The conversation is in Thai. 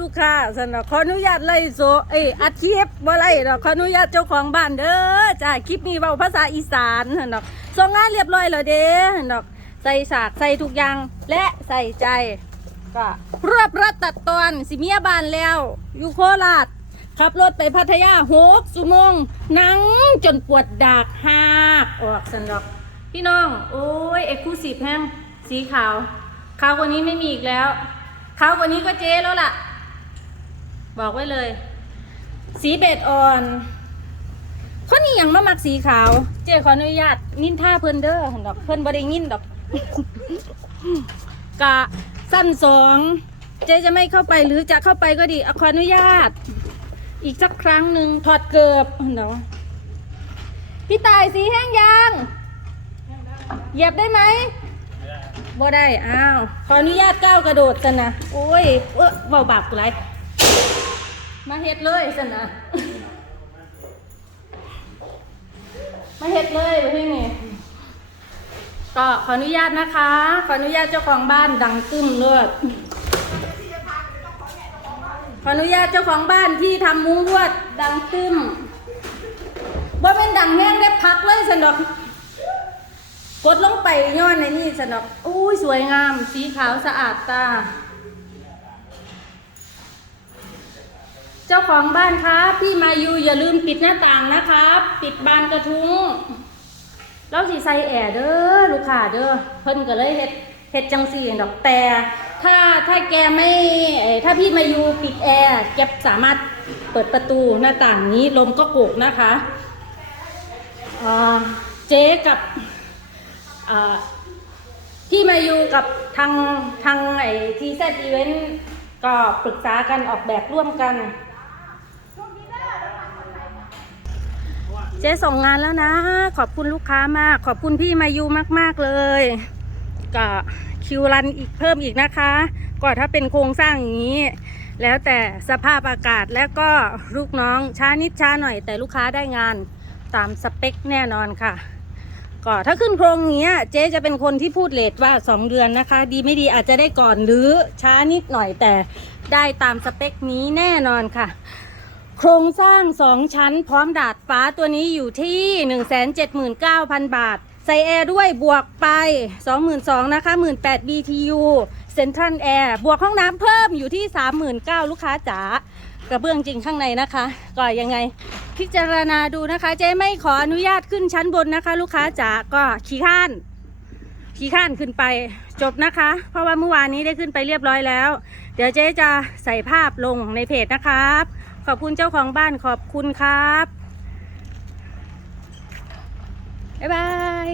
ลูกค้าสนอขออนุญาตไล่โซเอยอัดคลิปบ่ไล่ดอกขออนุญาตเจ้าของบ้านเด้อจ้าคลิปนี้เว้าภาษาอีสานสนอกส่งงานเรียบร้อยแล้วเด้สนอกใส่สากใส่ทุกอย่างและใส่ใจก็รวบรัดตัดตอนสิเมียบานแล้วอยู่โคราชขับรถไปพัทยาหกชั่วโมงนั่งจนปวดดากหักออกสันดอก พี่น้อง โอ้ยเอ็กซ์คลูซีฟแห้งสีขาว ขาวกว่านี้ไม่มีอีกแล้ว ขาวกว่านี้ก็เจ๊แล้วล่ะ บอกไว้เลย สีเบจอ่อนเขานี่ยังมามักสีขาว เจ๊ขออนุญาตนินท่าเพิ่นเด้อดอกเพิ่นบ่ได้ยินดอก กะสั้นสองเจ๊จะไม่เข้าไปหรือจะเข้าไปก็ดีอขออนุญาต อีกสักครั้งหนึ่งถอดเกือบเนาะพี่ตายสีแห้งยังเหยียบได้ไหมบ่ได้ อ้าว ขออนุญาตก้าวกระโดดสนะ โอ้ย เออเบาบาปกูไร มาเฮ็ดเลยสนะ มาเฮ็ดเลยไปที่นี่ก็ขออนุญาตนะคะ ขออนุญาตเจ้าของบ้านดังตึ้มเลือดขออนุญาตเจ้าของบ้านที่ทำมุ้งลวดดังตึ้มว่าเป็นดังแห้งได้พักเลยสนอกกดลงไปย้อนในนี่สนอก อุ้ยสวยงาม สีขาวสะอาดตา เจ้าของบ้านครับพี่มายูอย่าลืมปิดหน้าต่างนะครับ ปิดบานกระทุ้งเราสิใส่แอร์เด้อลูกค้าเด้อเพิ่นก็เลยเฮ็ดเฮ็ดจังซี่ดอกแต่ ถ้าถ้าแกไม่ถ้าพี่มาอยู่ปิดแอร์แกสามารถเปิดประตูหน้าต่างนี้ลมก็โกกนะคะเจ๊กับพี่มาอยู่กับทางทางไอทีเซตอีเวนต์ก็ปรึกษากันออกแบบร่วมกัน เจ๊ส่งงานแล้วนะ ขอบคุณลูกค้ามาก ขอบคุณพี่มายูมาก ๆ เลย ก็คิวรันอีกเพิ่มอีกนะคะ ก็ถ้าเป็นโครงสร้างอย่างนี้ แล้วแต่สภาพอากาศแล้วก็ลูกน้องช้านิดช้าหน่อย แต่ลูกค้าได้งานตามสเปคแน่นอนค่ะก็ถ้าขึ้นโครงอย่างเงี้ย เจ๊จะเป็นคนที่พูดเลทว่า 2 เดือนนะคะ ดีไม่ดีอาจจะได้ก่อนหรือช้านิดหน่อยแต่ได้ตามสเปคนี้แน่นอนค่ะ โครงสร้าง 2 ชั้นพร้อมดาดฟ้าตัวนี้อยู่ที่ 179,000 บาท ใส่แอร์ด้วยบวกไป 22,000นะคะ18,000 BTU เซ็นทรัลแอร์บวกห้องน้ำเพิ่มอยู่ที่ 39,000 ลูกค้าจ๋ากระเบื้องจริงข้างในนะคะ ก็ยังไง พิจารณาดูนะคะ เจ๊ไม่ขออนุญาตขึ้นชั้นบนนะคะ ลูกค้าจ๋าก็ขี้ข้านขี้ข้านขึ้นไปจบนะคะ เพราะว่าเมื่อวานนี้ได้ขึ้นไปเรียบร้อยแล้ว เดี๋ยวเจ๊จะใส่ภาพลงในเพจนะครับ ขอบคุณเจ้าของบ้านขอบคุณครับ บ๊ายบาย